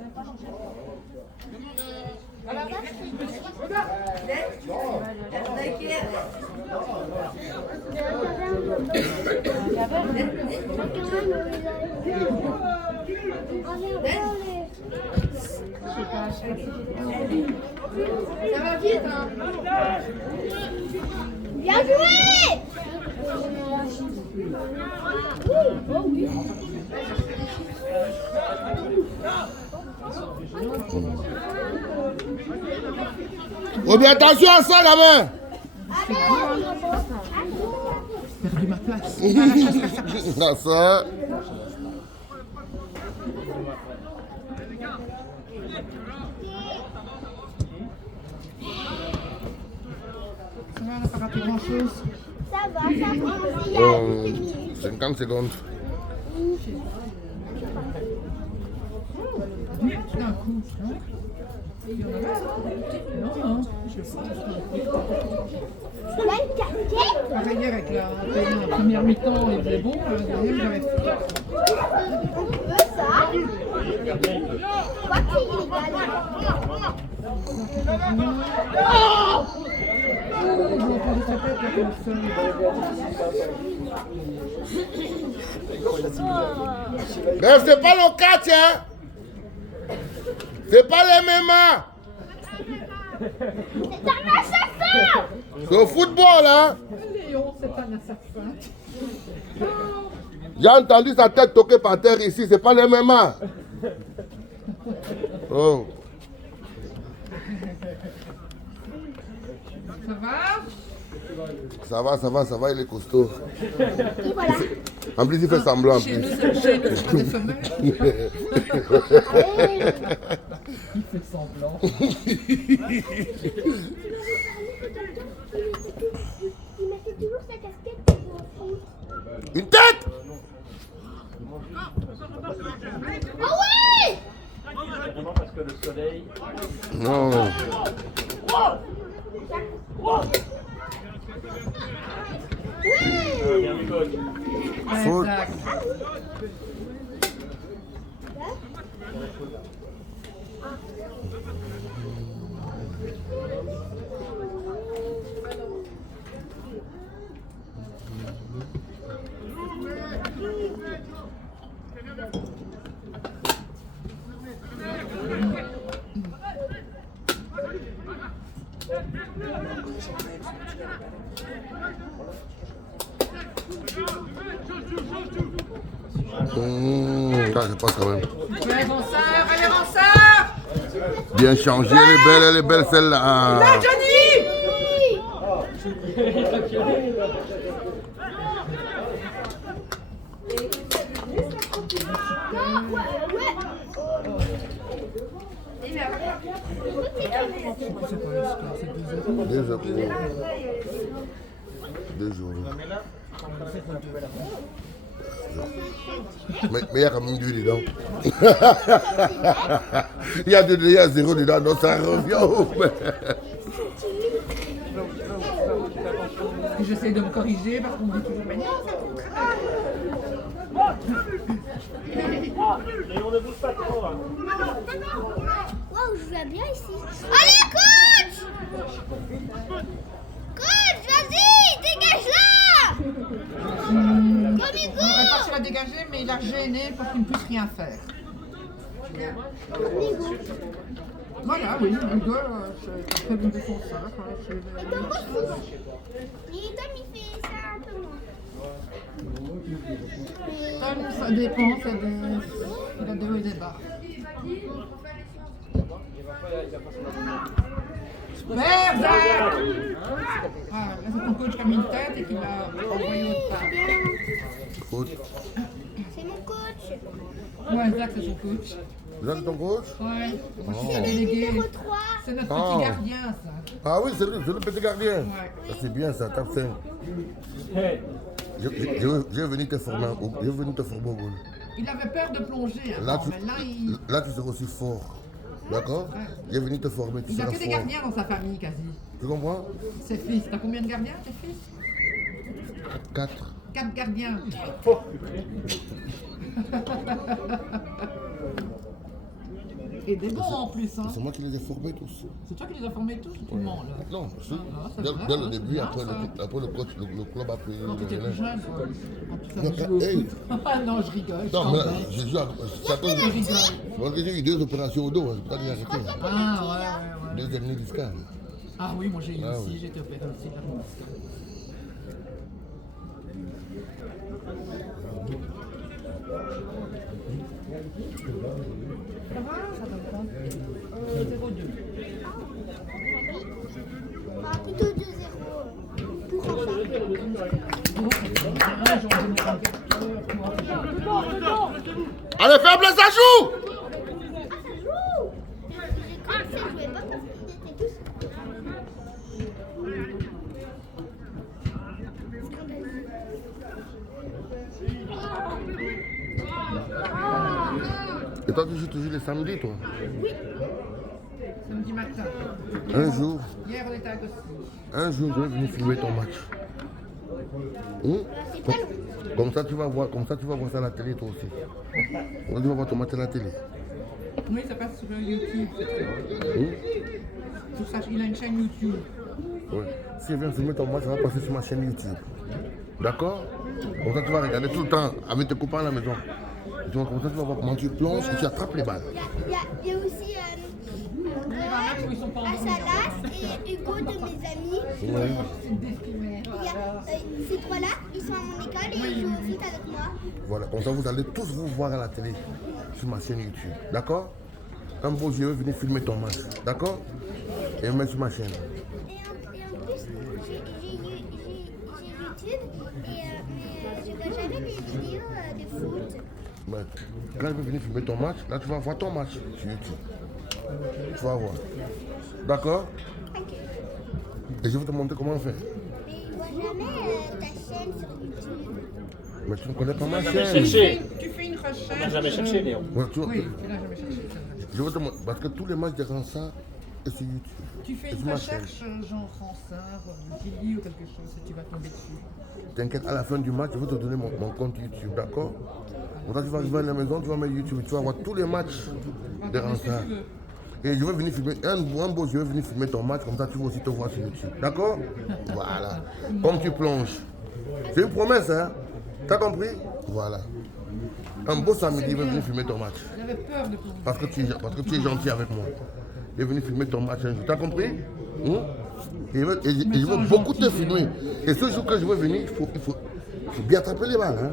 Ça va vite, hein? Bien joué! Oh bien attention à ça, gamin. J'ai perdu ma place. Non, ça. Ça va, on n'a pas raté grand-chose. Ça va, il y a quelques minutes. 50 secondes. D'un coup, non? Il y en avait un? Non, je sais pas. Tu as une casquette? Pareil avec la première mi-temps, il faisait bon, la deuxième, j'avais fait. On peut ça? Quoi c'est illégal? J'ai entendu sa tête là comme ça. Mais c'est pas le catch, hein. C'est pas les MMA. C'est un assassin! C'est au football, hein. Léon, c'est un assassin. J'ai entendu sa tête toquer par terre ici, c'est pas les MMA. Oh. Ça va? Ça va, il est costaud. Et voilà. En plus, il fait semblant. En Chez plus. nous, c'est des femelles. Il fait semblant. Il mettait toujours sa casquette pour jouer au foot. Une tête. Ah ouais! Vraiment parce que le soleil. Non. Bien vu, coach. Faute. Exact. Ça se passe quand même. Allez, Ronsard! Bien changé, elle est belle celle-là. Johnny! Deux jours. Mais il y a quand même du dedans. Il y a zéro dedans, donc ça revient. J'essaie de me corriger parce qu'on me dit toujours mais non, ça compte Et on ne bouge pas trop. Hein. Waouh, je joue bien ici. Allez, coach! Coach, vas-y, dégage là! On va pas se la dégager, mais il a gêné pour qu'il ne puisse rien faire. Voilà, oui, Hugo, c'est un très bon défenseur. Et Tom aussi. Et Tom, il fait ça un peu moins. Tom, ça dépend, il a des hauts et des bas. Berzac! Ah, là, c'est ton coach qui a mis une tête et qui l'a envoyé autre part. Faute. C'est mon coach. Ouais, Zach, c'est son coach. Là, c'est ton coach? Ouais, moi, je suis Oh. sa déléguée. Numéro 3. C'est notre Oh. petit gardien, ça. Ah oui, c'est le petit gardien. Ouais. Ça, c'est bien, ça, top 5. Hey. Je vais venir te former au goal. Il avait peur de plonger Là, avant, mais là, tu seras aussi fort. D'accord? Je vais venir te former, tu il a seras que des fort. gardiens dans sa famille, quasi. Tu comprends? Ses fils. T'as combien de gardiens, tes fils? 4. 4 gardiens. Et des bons en plus, hein. C'est moi qui les ai formés tous. C'est toi qui les as formés tous ou tout le monde là? Non, c'est dès vrai, le hein, début, c'est après bien, le coach, le club a pris Quand tu étais le plus relais. jeune, quoi. Quand tu Non, savais jouer au hey. foot. Ah non, je rigole. Je Non, mais là, t'embête. j'ai joué à. C'est à cause Je rigole. parce que j'ai eu 2 opérations au dos, hein, c'est pour ça que j'ai arrêté. Ah ouais. 2 hernies discales. Ah oui, moi j'ai eu Ah aussi, oui. j'ai été opéré aussi de la muscle. Ça va, ça va pas. 0,2. Ah, plutôt 2-0. Pour enfin. Allez, faible, ça joue! Ah, ça joue! J'ai cru que ça jouait pas parce qu'ils étaient tous. Et toi, tu joues toujours les samedis, toi? Samedi matin. Un jour, Hier on était à Gossy. un jour, je vais venir filmer ton match. C'est pas long. Comme ça, tu vas voir ça à la télé, toi aussi. Comme ça, tu vas voir ton match à la télé. Oui, ça passe sur YouTube. Hum? Tout ça, il a une chaîne YouTube. Ouais. Si je viens filmer ton match, ça va passer sur ma chaîne YouTube. D'accord? Comme ça, tu vas regarder tout le temps avec tes copains à la maison. Et tu vas, comme ça, tu vas voir comment tu plonges et tu attrapes les balles. Il y a aussi Asalas et Hugo de mes amis. Ouais. Il y a, ces trois-là, ils sont à mon école et ils jouent au foot avec moi. Voilà, comme ça, vous allez tous vous voir à la télé sur ma chaîne YouTube. D'accord? Un beau jour, je vais venir filmer ton match. D'accord? Et le mettre sur ma chaîne. Et en plus, j'ai YouTube, mais je vois jamais les vidéos de foot. Ouais. Quand je vais venir filmer ton match, là, tu vas voir ton match sur YouTube. Tu vas voir. D'accord? Ok. Et je vais te montrer comment faire. Mais je vois jamais ta chaîne sur YouTube. Mais tu ne connais pas ma Jamais chaîne. cherché. Tu fais une recherche. On n'a jamais cherché, Léon. Ouais, Oui, tu l'as jamais cherché. c'est vrai. je vais te montrer. Parce que tous les matchs de Ransa est sur YouTube. Tu fais Et une sur ma chaîne. recherche, genre Ransard, Gilly ou quelque chose, et tu vas tomber dessus. T'inquiète, à la fin du match, je vais te donner mon compte YouTube, d'accord? Comme ça, tu vas arriver à la maison, tu vas mettre YouTube, tu vas voir tous les matchs de Ransa. Et je vais venir filmer, un beau, je vais venir filmer ton match, comme ça tu vas aussi te voir sur YouTube. D'accord? Voilà. Comme tu plonges. C'est une promesse, hein? T'as compris? Voilà. Un beau samedi, je vais venir filmer ton match. J'avais peur de pouvoir. Parce que tu es gentil avec moi. Je vais venir filmer ton match un jour. T'as compris? Et je veux beaucoup te filmer. Et ce jour que je veux venir, il faut bien taper les balles. Hein?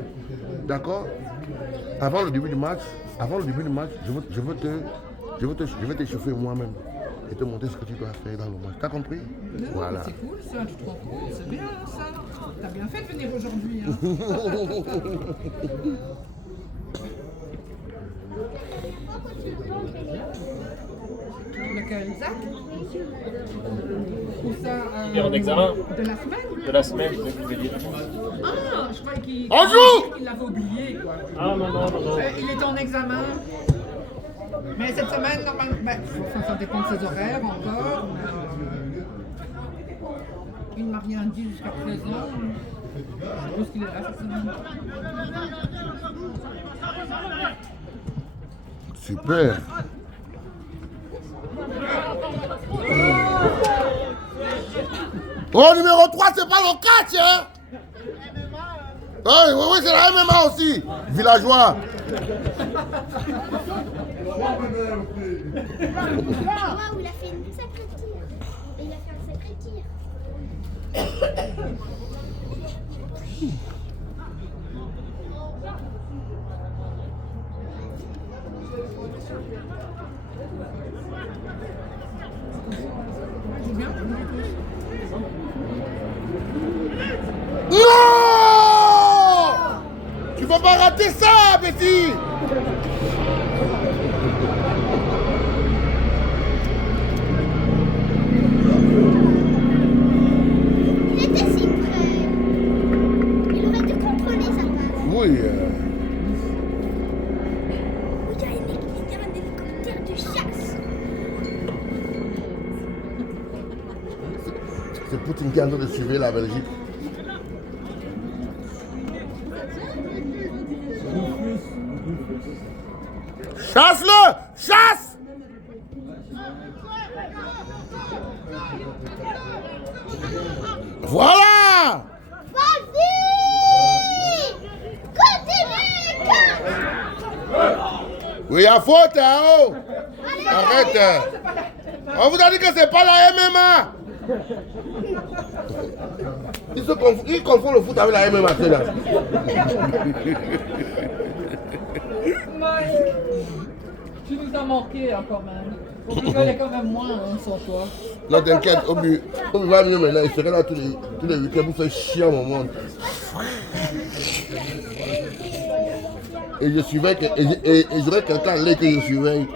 D'accord? Avant le début du match, je vais t'échauffer moi-même et te montrer ce que tu dois faire dans le match. T'as compris? Non, Voilà. c'est cool ça, tu te rends compte, c'est bien ça. T'as bien fait de venir aujourd'hui. Hein. Lequel, Zach? Ou ça Il est en examen de la semaine? de la semaine, je vais dire. Ah, je croyais qu'il On joue! qu'il l'avait oublié quoi. Ah, non. Il est en examen. Mais cette semaine, normalement, ça dépend de ses horaires encore. Mais, il ne m'a rien dit jusqu'à présent. Je suppose qu'il est là cette semaine. Super. Oh, numéro 3, c'est pas le catch, hein? Oui, c'est la MMA aussi. Villageois. Waouh, il a fait une sacrée tir. Et il a fait un sacré tir. Joue bien. Non! Tu peux pas rater ça, Betty! Il était si près. Il aurait dû contrôler sa passe. Oui. Il y a un hélicoptère de chasse. C'est Poutine qui est en train de suivre la Belgique. Chasse-le! Chasse! Voilà! Vas-y! Continue! Oui, il y a faute, hein, oh! Arrête! On vous a dit que c'est pas la MMA! Ils confondent le foot avec la MMA, c'est là. Tu nous as manqué hein, quand même. On rigolait quand même moins hein, sans toi. Non, t'inquiète, Obi va mieux maintenant. Il serait là tous les week-ends pour faire chier à mon monde. Et je surveille, et j'aurais quelqu'un là que je surveille.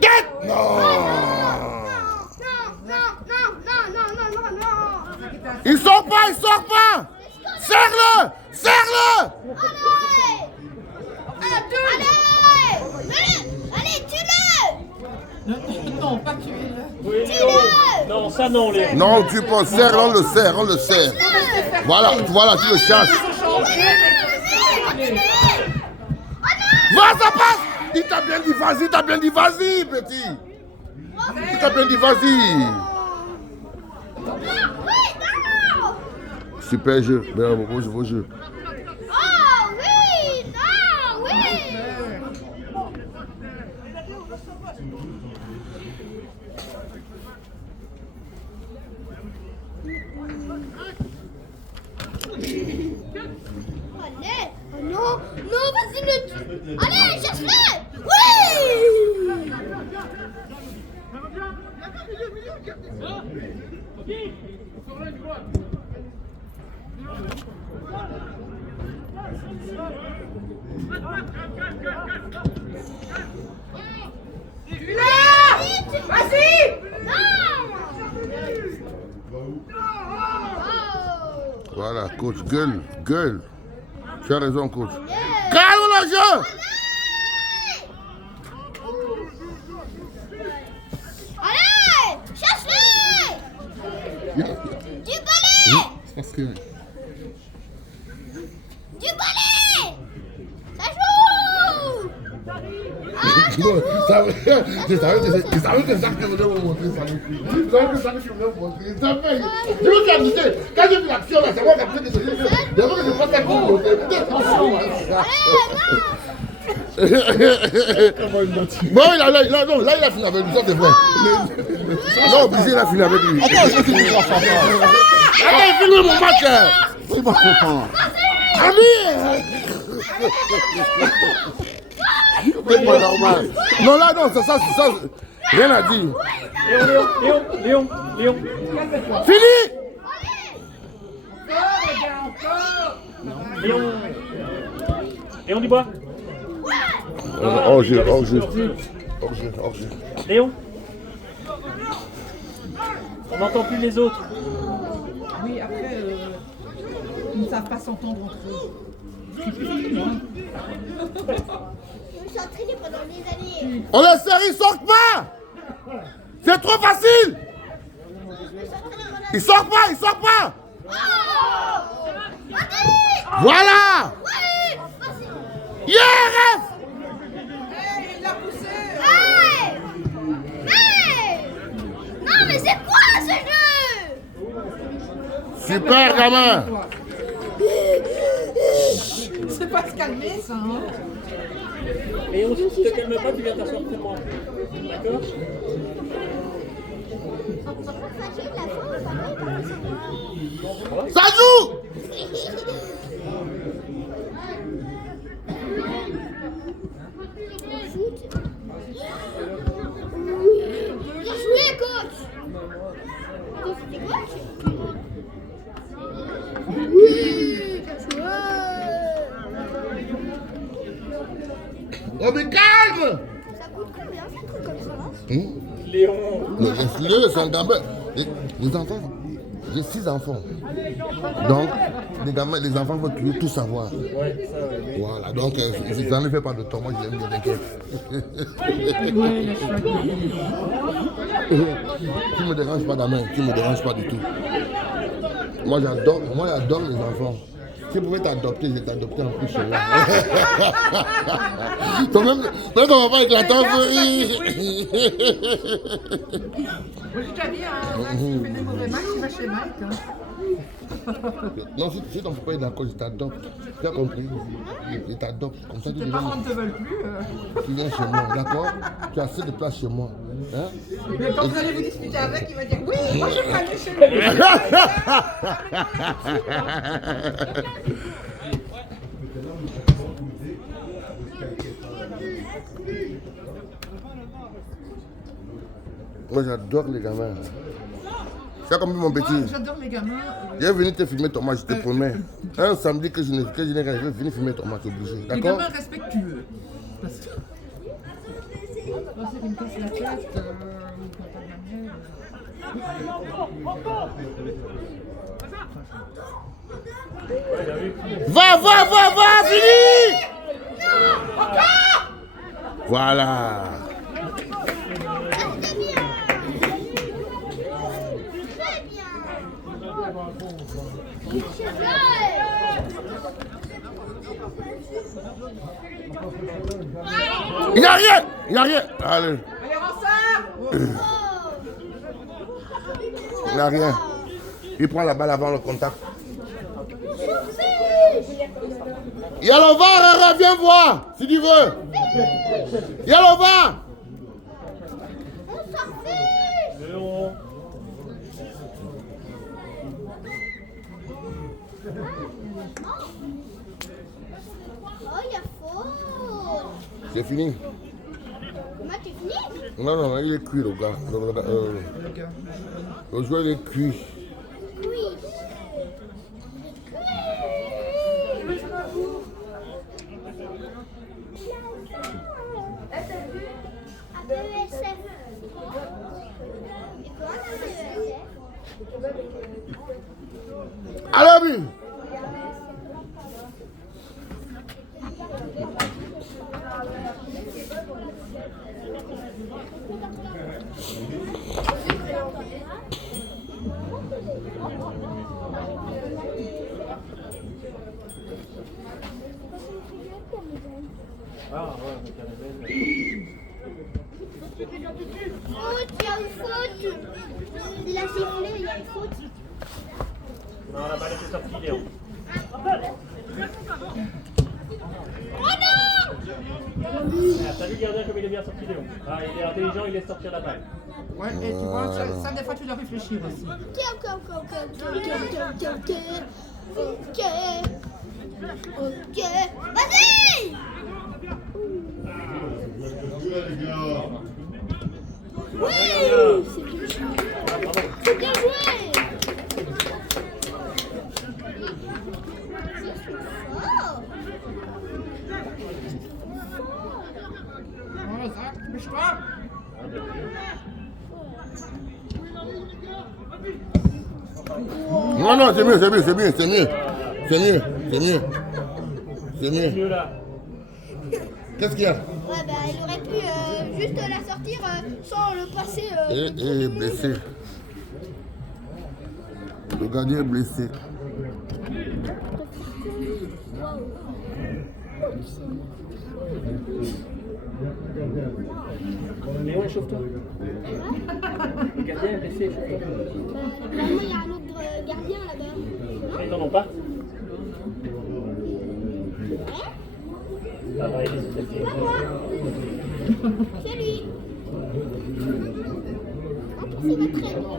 Tête! Non! Il sort pas, il sort pas! Serre-le! Serre-le! Allez, tue-le! Non, pas tuer-le. Oui, Léo. Non, ça non, Léo. Non, tu peux serre, on le serre, on le serre. Voilà, tu le chasses. Va, ça passe! Il t'a bien dit vas-y, petit. Il t'a bien dit vas-y. Super jeu, beau jeu. Oh oui! Non, oui! Allez! Oh non! Non, vas-y, le... Allez, cherche-le! Oui! Vas-y! Voilà, coach, gueule. Tu as raison, coach. Calme le jeu! Allez! Cherche-le! Du balai! Parce que... Du balai! Ça joue! Je savais que ça que voulais me montrer, ça me fait. Je savais que ça que voulais me montrer. Ça fait. Je me suis amusé. Quand j'ai vu l'action, là, c'est moi qui ai fait que je pense ça pour me montrer. Bon, là, il a fini avec lui, ça c'est vrai. Non, obligé, il a fini avec lui. Attends, il filme mon match. Il va comprendre. Ami! C'est pas normal. Non, là, non, c'est ça. Rien à dire. Léon. Fini! Léon Dubois. Hors jeu. Léon. On n'entend plus les autres. Oui, après, ils ne savent pas s'entendre entre eux. C'est plus facile, hein. Je me suis entraînée pendant des années. On les serre, ils sortent pas! C'est trop facile! Ils sortent pas! Voilà! Yeah, ref! Hey, il l'a poussé! Hey! Non, mais c'est quoi ce jeu? Super, gamin! C'est pas se calmer, ça, hein. Léon, si tu te calmes pas, tu viens t'asseoir près de moi. D'accord? Ça joue! Bien joué, coach! C'était coach? Oui! Bien joué! Oh, mais calme! Ça coûte combien, ça coûte comme ça? Léon. Laisse-le, c'est un gamin. Les enfants, j'ai 6 enfants. Donc, les enfants veulent toujours tout savoir. Ouais, ça, ouais. Voilà, donc, ça ne fait pas de temps. Moi, je l'aime bien, t'inquiète. Tu me déranges pas, gamin. Tu me déranges pas du tout. Moi, j'adore les enfants. Si je pouvais t'adopter, je vais t'adopter en plus chez moi. Toi-même, ton papa éclatant en feu. Moi, j'ai déjà dit, hein, Max, tu fais des mauvais matchs, tu vas chez Mike. Hein. Non, si ton papa est d'accord, je t'adopte. Tu as compris? Je t'adopte. Comme ça, tu Tes viens, parents ne te veulent plus. tu viens chez moi, d'accord? Tu as assez de place chez moi. Hein? Mais quand vous allez vous disputer avec, il va dire oui, moi je vais aller chez lui. Moi, j'adore les gamins. Tu as compris, mon petit? Moi, j'adore les gamins. Je vais venir te filmer ton match, je te promets. Un samedi que je n'ai rien, je vais venir filmer ton match obligé. Les D'accord? gamins respectueux. Parce que... Moi, c'est qu'il me casse la tête. Va, fini! Voilà. Très bien. Il n'y a rien. Allez. Allez, Ransard! Il n'y a rien. Il prend la balle avant le contact. Il y a le VAR, viens voir, si tu veux. Il y a le VAR. Oh, il y a faute. C'est fini. Comment tu finis? Non, il est cuit, le gars. Le joueur, il est cuit. Oui. APESF. Et quoi APESF? Allez, lui. Ah ouais, mais t'as la belle. Faute, il y a une faute. Il a sifflé, il y a une faute. Non, la balle était sortie, Léon. Oh non! Ah, t'as vu le gardien comme il est bien sorti, Léon. Ah, il est intelligent, il laisse sortir la balle. Ouais, et tu vois, ça des fois tu dois réfléchir aussi. Ok. Vas-y! Oui! C'est bien joué! Oh, Zach, bouge-toi! Non, c'est mieux. C'est mieux là. Qu'est-ce qu'il y a? Ouais, bah, il aurait pu juste la sortir sans le passer. Il est blessé. Le gardien est blessé. Léon, échauffe-toi. Le gardien est blessé, échauffe-toi. Vraiment, il y a un autre gardien là-bas. Ils t'en ont pas? Ouais, Ah ouais, il est blessé. c'est lui. En plus, il est très bon.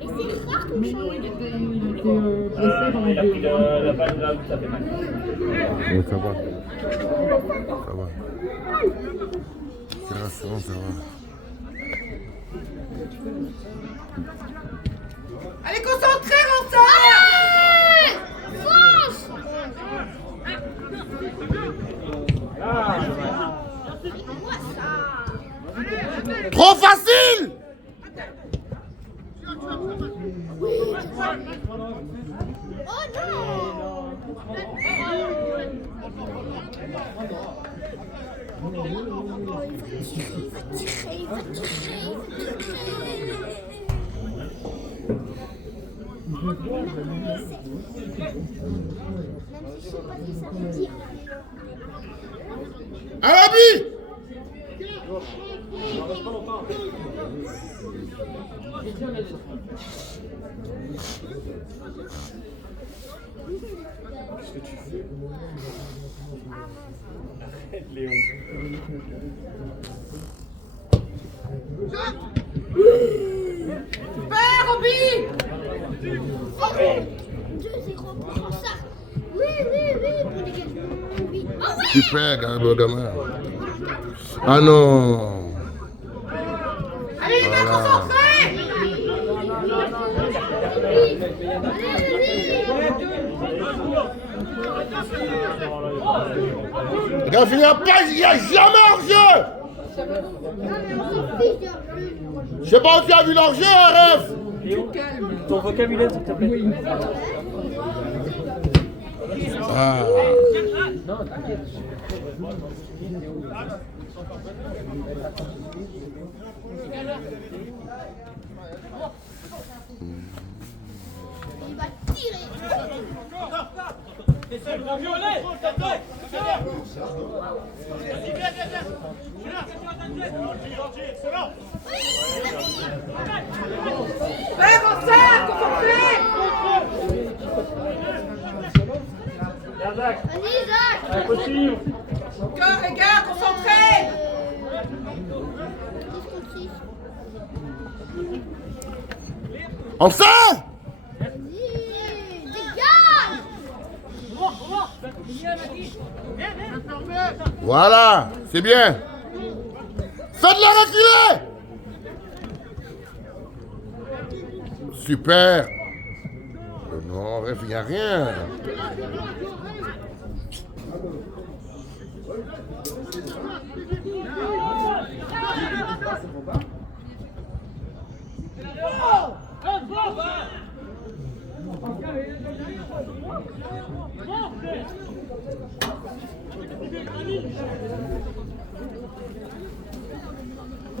Et c'est rare qu'on change. Il était blessé pendant Il a pris 2 mois. la balle là où ça fait mal. Oui, ça va. C'est rassurant, ça va. Allez, concentré, Ransard! Fonce! Ah, Moi, ça. Trop facile! Oh non! Il va tirer. je sais pas ce que ça veut dire. Arabi! Qu'est-ce que tu fais? Arrête, Léon. Super, Roby! 2-0 pour ça. Oui, pour les gars. Oui. Oh oui! Super, gamin. Ah non! Allez, les gars, concentrés! Regarde, il n'y a jamais hors-jeu! Je sais pas où tu as vu l'hors-jeu, ref! Léon, ton vocabulaire, s'il te plaît. Oui. Ah. Non, t'inquiète. Il va tirer. Super, en sac, concentrés! Vas-y, Isaac. Impossible. Encore, les gars, concentrés! 10 contre 6. Enfin! Vas-y, dégage. Voilà, c'est bien. Faites-le reculer! Super. Non, bref, il n'y a rien.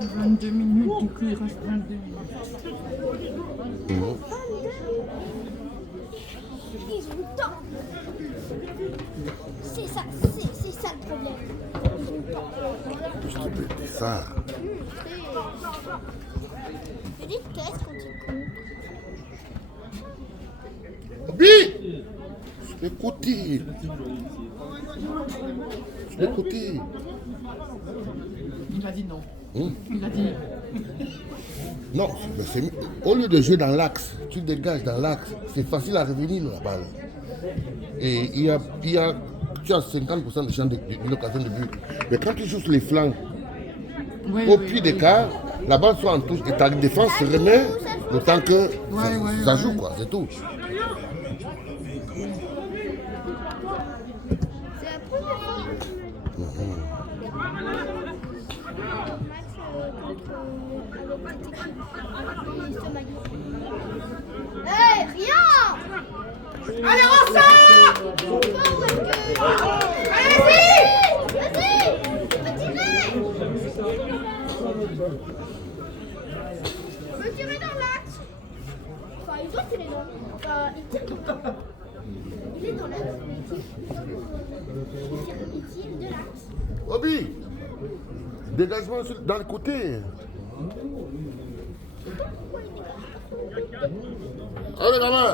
« 22 minutes, du coup il reste 22 minutes. Ils ont le temps. C'est ça le problème. Ils ont le temps. C'est ça. Je déteste quand ils courent. Obi! Sur le côté. Sur le côté. Il a dit non. Hum? Il a dit Non, au lieu de jouer dans l'axe, tu dégages dans l'axe. C'est facile à revenir la balle. Et tu as 50% de chance d'une occasion de but. Mais quand tu joues sur les flancs, au pied d'écart, la balle soit en touche et ta défense se remet le temps que ça joue, quoi. C'est tout. C'est la première fois. Hey, rien! allez, on sort! Allez-y! Vas-y! Tu peux tirer! Tu peux tirer dans l'axe! Enfin, il doit tirer dans l'axe. Enfin, il tire dans l'axe. Il est dans l'axe, mais il tire de l'axe. Obi! Dégagement dans le côté. Allez, gamin!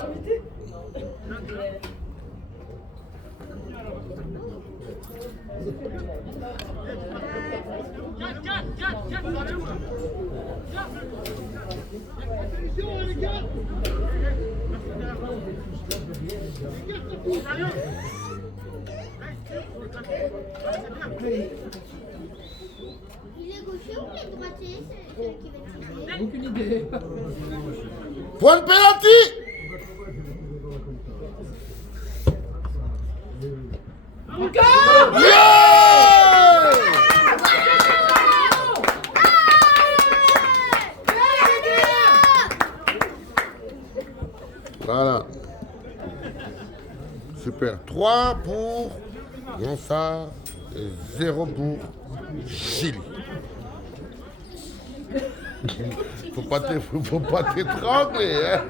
Il est gaucher ou il est droitier? C'est celui qui va tirer. aucune idée. Point de penalty! Encore! Yeah! Voilà. Super. 3 pour Gonçalves et 0 pour Chili. Faut pas t'étrangler, hein.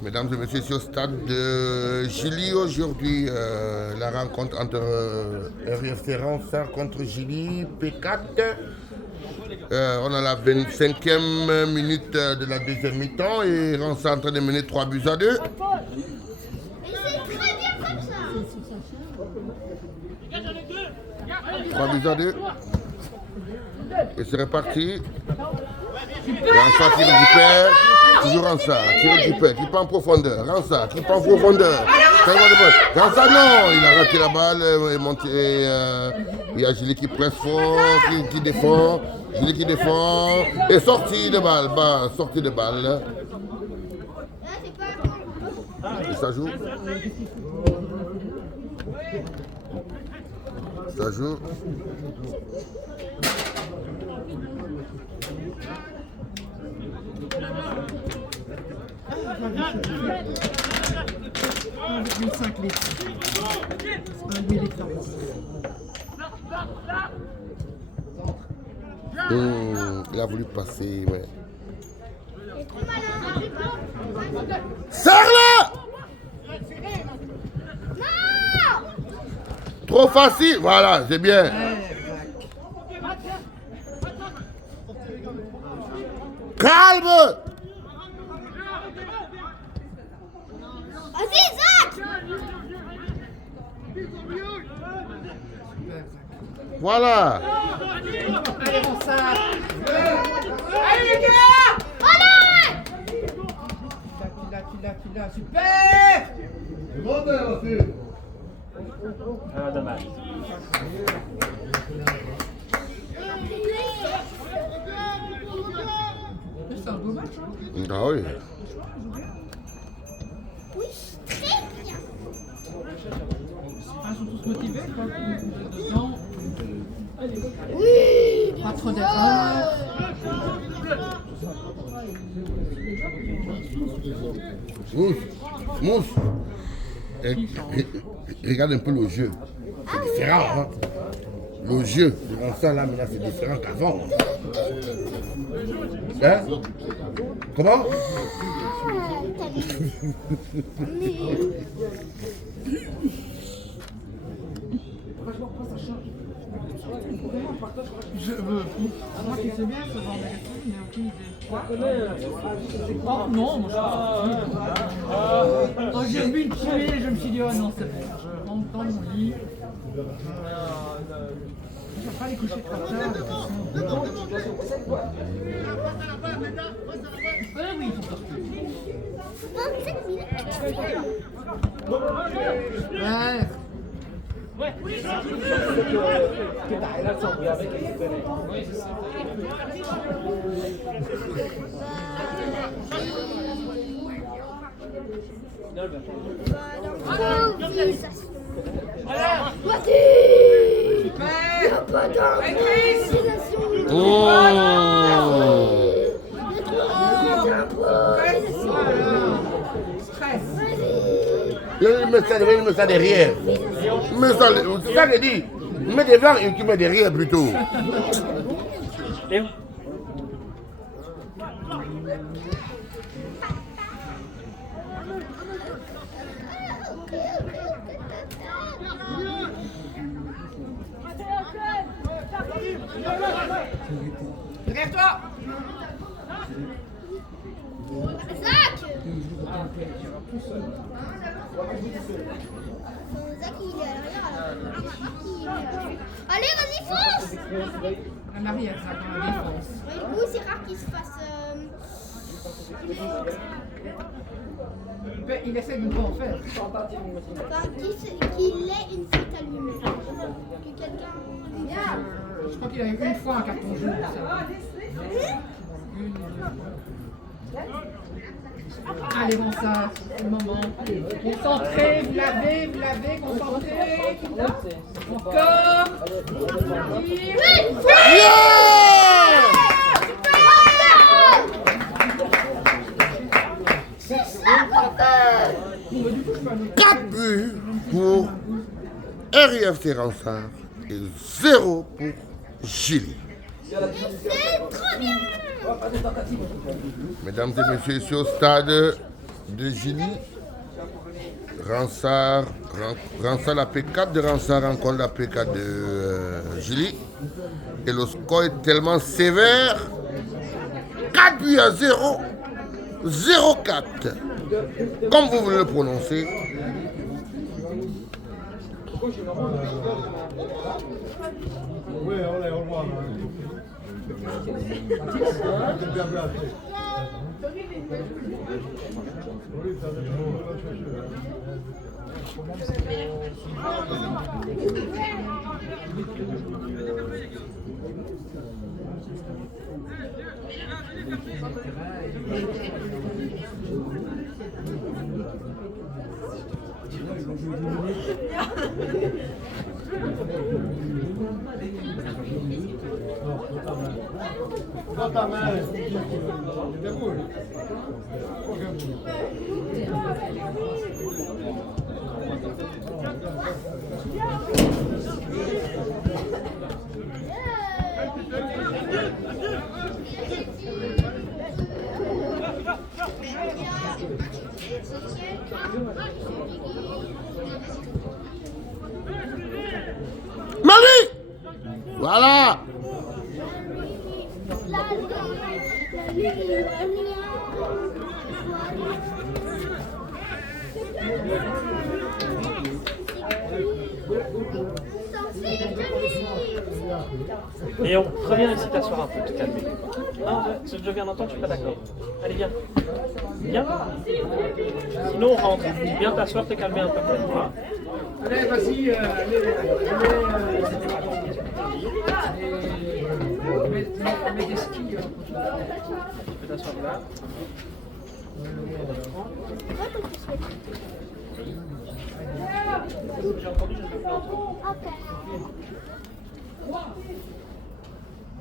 Mesdames et messieurs, c'est au stade de Gilly aujourd'hui, la rencontre entre RFC Ronsard contre Gilly, P4. On a la 25e minute de la deuxième mi-temps et Ronsard en train de mener 3 buts à 2. Et c'est très bien comme ça. 3 buts à 2. Et c'est reparti. Ronsard tire du père. Toujours Ronsard, tire du père, qui part en profondeur. Ronsard, qui part en profondeur. Ronsard, non, il a raté la balle. Il y a Gilly qui presse fort, qui défend. Gilly qui défend. Et sortie de balle, sortie de balle. Là, c'est pas Et ça joue. Ça joue. Il a voulu passer, ouais. c'est trop malin. Serre-le! Non! Trop facile, voilà, c'est bien. Calme! Vas-y, Zach! Voilà. Allez, Ronsard. Allez, les gars! Allez! Qui l'a, super! Ah, dommage. C'est un beau match, hein? Ah oui. Oui, très bien. Ils sont tous motivés, quoi. Dedans. Oui! Pas trop d'erreurs. Mousse. Regarde un peu le jeu. C'est différent, hein. Le jeu de Ronsard là, maintenant, c'est différent qu'avant. Hein? Comment? Moi qui sais bien ce genre de gâteau, il n'a aucune idée. Oh non, moi je sais pas. Quand j'ai vu le tuer, je me suis dit, oh non, c'est bon, je rentre dans mon lit. Je vais pas les coucher trop tard. Oui, ils sont sortis. 27 minutes extra. Ouais. Improvisation. Pas d'improvisation. Stress. Il met ça derrière. C'est ça qu'il dit. Il met devant et tu mets derrière plutôt. Léo. Lève-toi! Zach! Zach, il est à l'arrière. Allez, vas-y, fonce! Un arrière, ça prend la défense. Du coup, c'est rare qu'il se fasse. Il essaie de ne pas en faire. Enfin, qu'il ait une faute à lui-même. Que quelqu'un. Je crois qu'il a eu une fois un carton jaune. Allez, bon ça, c'est le moment. Concentrez, vous l'avez, concentrez. Encore. Quatre buts pour RFC Ronsard et 0 pour Gilly. C'est trop bien. Mesdames et messieurs, ici au stade de Gilly, Ransard, la P4 de Ransard rencontre la P4 de Gilly. Et le score est tellement sévère. 4 buts à 0. 0-4. Comme vous voulez le prononcer. Oui, on est au revoir. Dans ta main, débrouille. Marie! Voilà! Léon, reviens ici t'asseoir un peu, te calmer. Non, ce que je viens d'entendre, je suis pas d'accord. Allez, viens. Viens. Sinon, on rentre. Viens t'asseoir, te calmer un peu. Voilà. Allez, vas-y, Mets des skis. Tu peux t'asseoir là. J'ai entendu, je peux pas entendre. Ok.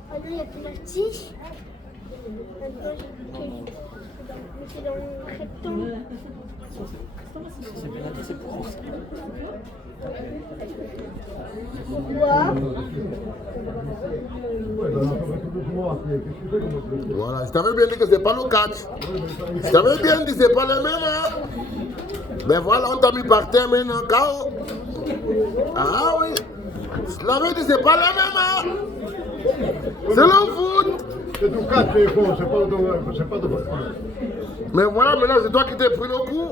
Alors, il y a plus d'artistes. C'est dans le rectangle. C'est pénalité, c'est pour ça. Voilà, je t'avais bien dit que c'est pas le catch. Je t'avais bien dit que c'est pas le même. Hein? Mais voilà, on t'a mis par terre maintenant, KO. Ah oui. Je l'avais dit, c'est pas le même. Hein? C'est le foot. c'est tout cas, c'est bon, c'est pas de votre problème. Mais voilà, maintenant, c'est toi qui t'es pris le coup.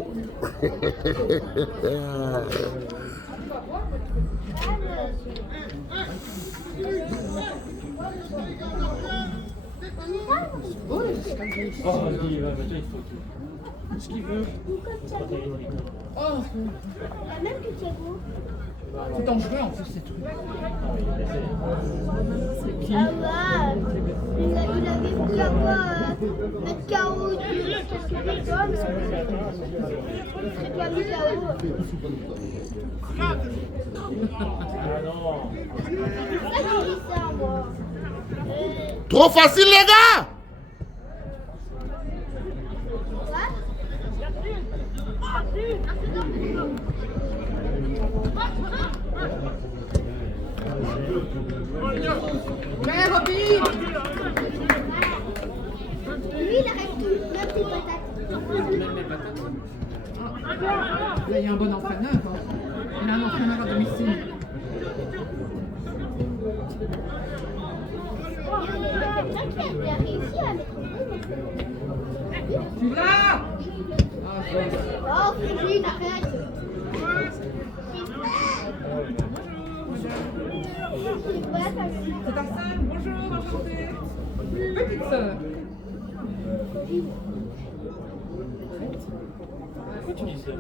Oh, il va, il faut ce qu'il veut. Oh, La même que Thiago. c'est dangereux en plus ces trucs. Ah bah, il avait voulu avoir mettre KO quelques personnes. C'est pas mis KO. Ah non. C'est ça qui dit ça, moi. Trop facile, les gars. Ouais, Robin! Lui, il arrête tout, même ses patates. Là, il y a un bon entraîneur. Hein. Il a un entraîneur à domicile. Il y a quelqu'un qui a réussi à mettre Tu l'as! Oh, Frédéric, arrête. C'est ta sœur, bonjour, enchantée. Petite sœur. Pourquoi tu dis ça?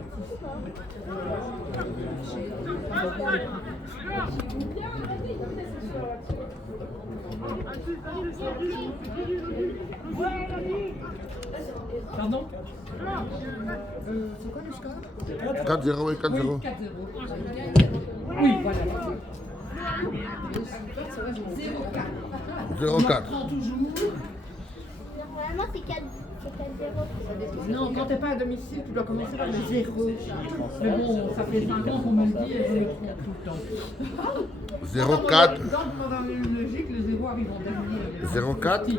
Pardon? C'est quoi le score? 4-0, oui, 4-0. Oui, 4-0. Oui, voilà. 0-4. 0-4. On prend toujours. Normalement, c'est 4. Non, quand t'es pas à domicile, tu dois commencer par le 0. Mais bon, ça fait 5 ans qu'on me le dit et je le prends tout le temps. 04, Dans la logique, le 0 arrive en dernier. 04,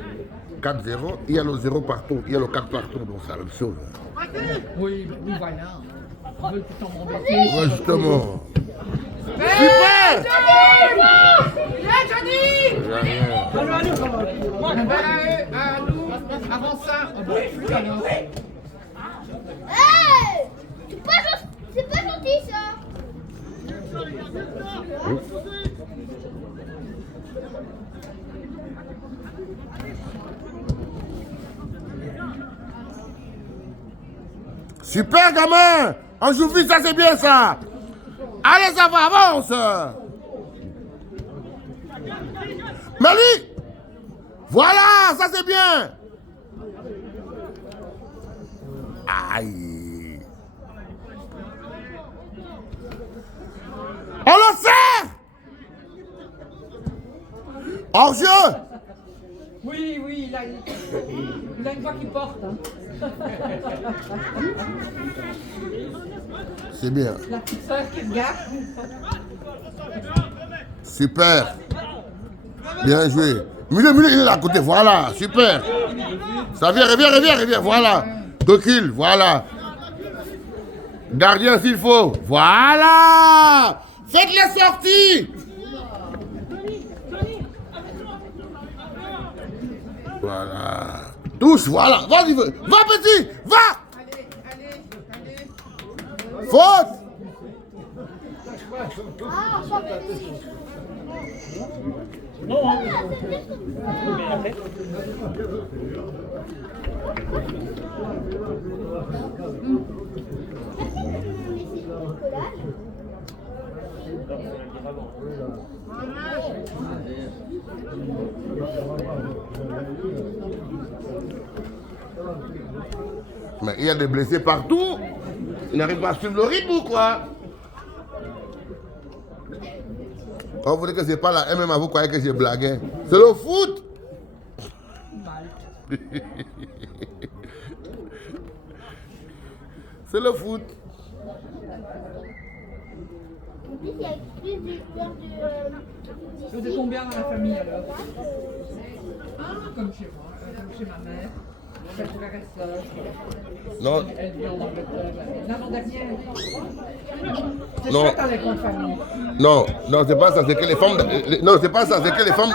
4-0. Il y a le 0 partout. Il y a le 4 partout. Donc c'est la même chose. Oui, oui, voilà. Ils veulent tout le temps m'embêter. Ouais, justement. Super à nous, avant ça, plus alors. Hey! C'est pas gentil ça. Super, gamin. On joue vite, ça c'est bien ça. Allez, ça va, avance. Mali. Voilà, ça c'est bien. Aïe. On le sait. Hors jeu. Oui, oui, il a une voix qui porte. Hein. C'est bien. La petite soeur qui regarde. Super. Bien joué. Milieu, il est là à côté. Voilà, super. Ça vient, reviens. Voilà. Recule, voilà. Gardien s'il faut. Voilà. Faites les sorties. Voilà. Touche, voilà. Vas-y, va petit, va. Allez. Faute. Non, hein. Mais après. Mais il y a des blessés partout. Ils n'arrivent pas à suivre le rythme ou quoi? Oh, vous dites que c'est pas la MMA, vous croyez que j'ai blagué? C'est le foot. C'est le foot. Vous êtes combien dans la famille alors? Comme chez moi, comme chez ma mère. Mes frères et sœurs. Non, Elle vit en Angleterre. L'avant-dernière. C'est Non. chouette avec une famille. non, c'est pas ça, c'est que les femmes. Non, c'est pas ça, c'est que les femmes.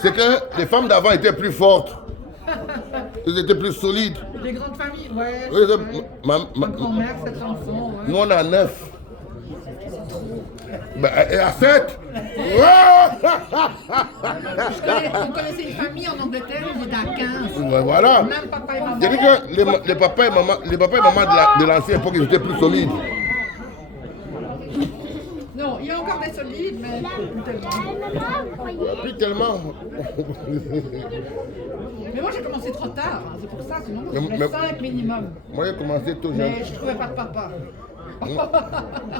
C'est que les femmes d'avant étaient plus fortes. Elles étaient plus solides. Les grandes familles, ouais. Oui, Ma grand-mère, 7 enfants. nous Ouais. on a 9. Ben, et à 7. Vous connaissez une famille en Angleterre, ils étaient à 15. Ouais, voilà. Même papa et maman. J'ai dit que les papas et maman de l'ancienne époque, ils étaient plus solides. Non, il y a encore des solides, mais plus tellement. Plus tellement. Mais moi j'ai commencé trop tard, hein, c'est pour ça, sinon je Mais- voulais 5 minimum. Moi, j'ai commencé tout jeune. Mais je trouvais pas de papa.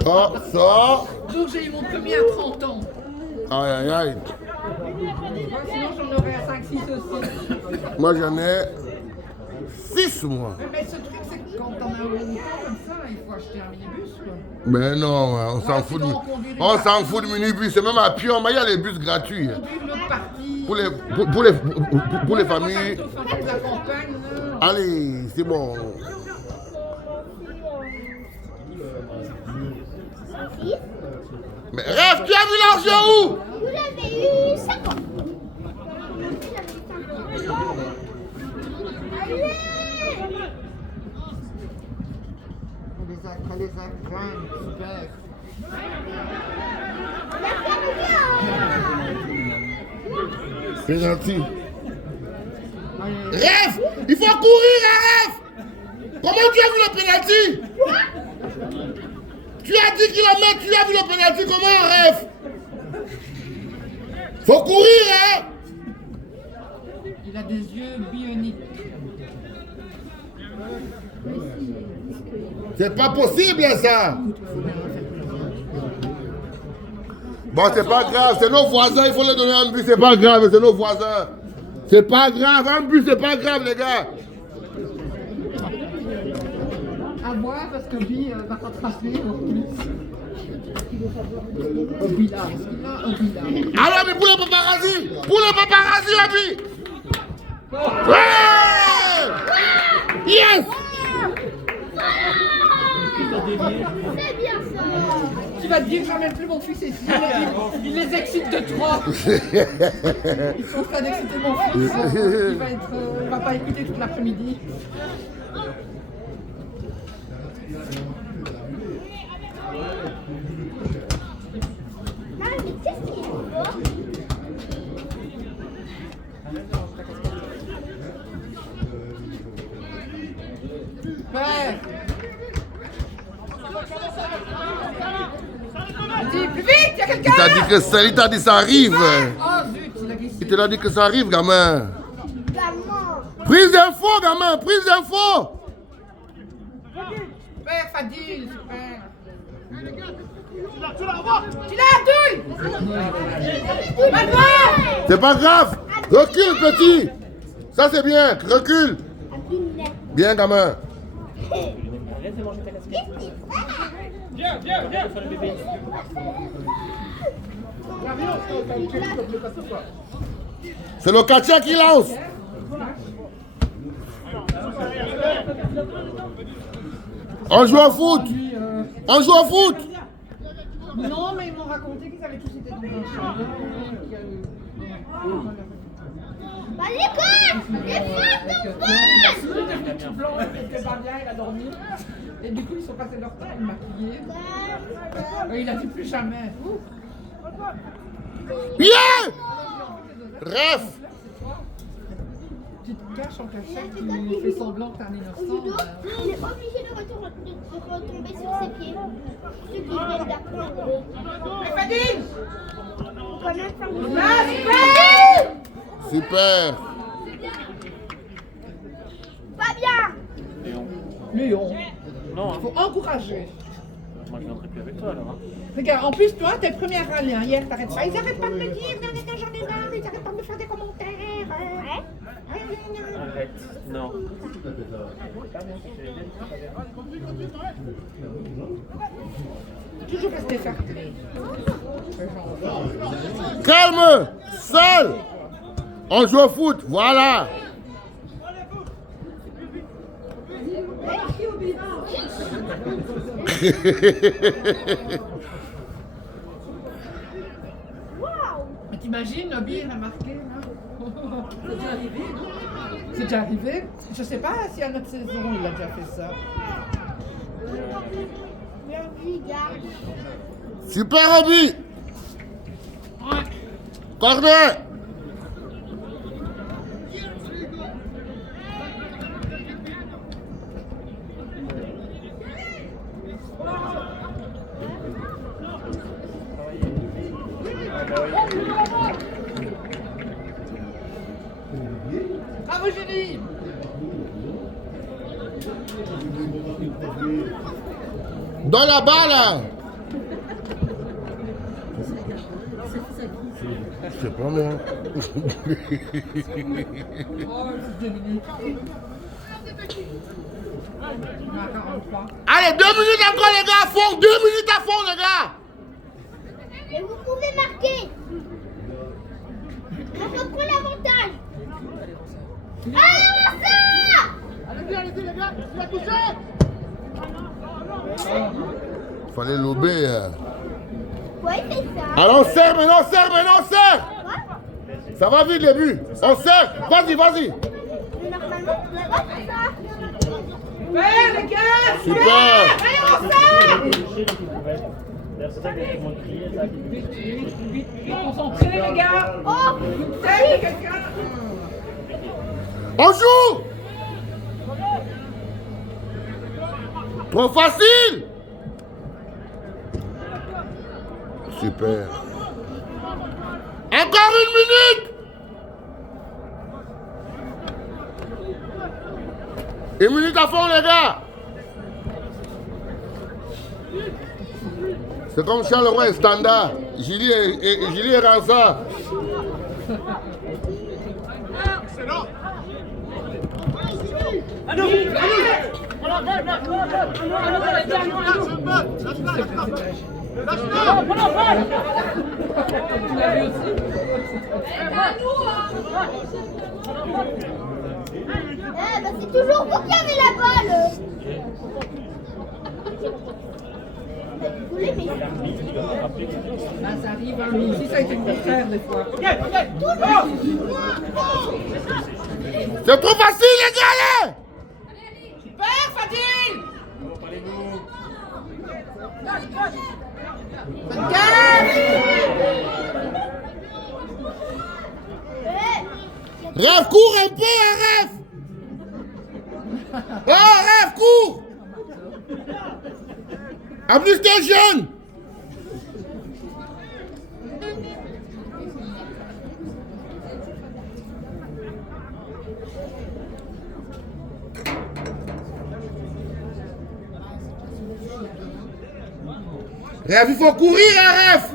Oh, ça. Donc j'ai eu mon premier à 30 ans. Aïe, aïe, aïe. Ouais, sinon j'en aurais à 5-6 aussi. Moi, j'en ai 6 mois. Mais ce truc c'est que quand on a un longtemps comme ça, il faut acheter un minibus quoi. Mais non, on s'en Ouais, fout. sinon, on conduirait On pas. s'en fout du minibus. C'est même à pied. Mais il y a les bus gratuits. Conduire l'autre partie. Pour les familles. Moi, ça me chauffe un peu de la campagne, là. Allez, c'est bon. Mais rêve, tu as vu l'argent où? Vous avez eu 5 ans. Allez! On les a craints, super. C'est gentil. Rêve, il faut courir, hein, Rêve. Comment tu as vu le pénalty? Tu as 10 km, tu as vu le pénalty, comment, Rêve? Faut courir, hein. Il a des yeux bioniques. C'est pas possible, ça. Bon, c'est pas grave, c'est nos voisins, il faut leur donner un but, c'est pas grave, c'est nos voisins. C'est pas grave, un but, c'est pas grave, les gars. Ouais, parce que lui va rattraper en plus. Obi là, Obi là. Alors, mais pour le paparazzi! Pour le paparazzi, Obi! Ouais! Yes! C'est bien ça. Tu vas te dire, j'emmène plus mon fils ici. Il les excite de trop. Ils sont en train d'exciter mon fils. Il va pas écouter toute l'après-midi. Ah, mais qu'est-ce qu'il faut? Ouais. Vas-y, plus vite, il y a quelqu'un. Il t'a dit ça arrive. Oh zut, il a glissé. Il te l'a dit que ça arrive, gamin. Gamin. Prise d'info, gamin, prise d'info. Super, Fadil, super. Tu l'as, Abdoul. Maintenant. C'est pas grave. Recule, petit. Ça, c'est bien. Recule. Bien, gamin. Laissez manger ta casquette. Viens, faut le bébé. C'est le Katia qui lance. On joue au foot. On joue au foot. Non, mais ils m'ont raconté qu'ils avaient tous été dans un chalet. Vas-y, cours. Les femmes Tout blanc, il était pas bien, il a dormi. Et du coup, ils sont passés leur temps à le maquiller. Il a dit plus jamais. Bien. Ref. Tu te caches en cachette, tu fais semblant que t'es un innocent. il est obligé de retomber sur ses pieds. Ceux qui viennent d'apprendre. Mais Fadil! On peut même faire du Super. Pas bien. Léon, Non, hein. il faut encourager. Moi je viendrai plus avec toi alors. Hein. Regarde, en plus, toi, t'es le premier à râler. Hier, t'arrêtes pas. Ils arrêtent pas de me dire, non, j'en ai marre. Ils arrêtent pas de me faire des commentaires. Arrête. Non. Toujours rester fermé. Calme. Seul. On joue au foot. Voilà. Mais t'imagines, Nobby, il a marqué, là. C'est déjà arrivé, non? C'est déjà arrivé. Je sais pas si à notre saison, il a déjà fait ça. Super, Obi. Corner. Bravo, Julie! Dans la balle. Je sais pas, moi. Oh, c'est 2 minutes. On a 43. Allez, 2 minutes encore, les gars, à fond. 2 minutes à fond, les gars. Et vous pouvez marquer. On reprend l'avantage. Allez, ça! Allez-y, les gars, il a touché. Fallait lober. Ouais, c'est ça. Alors, on serre maintenant, on serre maintenant, on serre. Quoi? Ça va vite, les buts. On serre. Vas-y, vas-y. Mais normalement, on va pas faire ça. Ouais, les gars! Super. Allez, on sort! D'ailleurs, c'est ça que tout le monde criait, ça. Vite, concentrez, les gars! Oh! Salut, quelqu'un! On joue. Trop facile. Super. Encore 1 minute. 1 minute à fond, les gars. C'est comme Charleroi et Standard. Julie et Ransa. Eh ben c'est toujours vous qui avez la balle. Vous l'aimez. Là, ça arrive, hein. Si ça a été le contraire, des fois. C'est trop facile, les gars, allez! Super, Fadil! Rêve, cours un peu, hein, Rêve! Oh, Rêve, cours! En plus, t'es jeune! Rêve, il faut courir, hein, Rêve!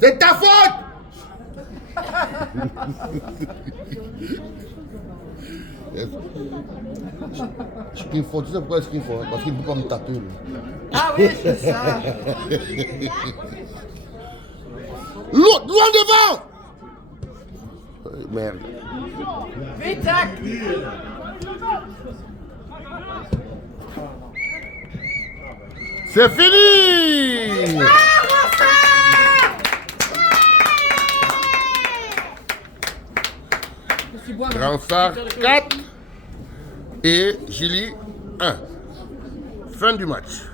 C'est ta faute! Ce qu'il faut, tu sais pourquoi ce qu'il faut? Parce qu'il ne peut pas me taper. Lui. Ah oui, c'est ça. L'autre, loin devant! Merde. Vite, tac! C'est fini! Je suis boire. Ransard 4 et Julie 1. Fin du match.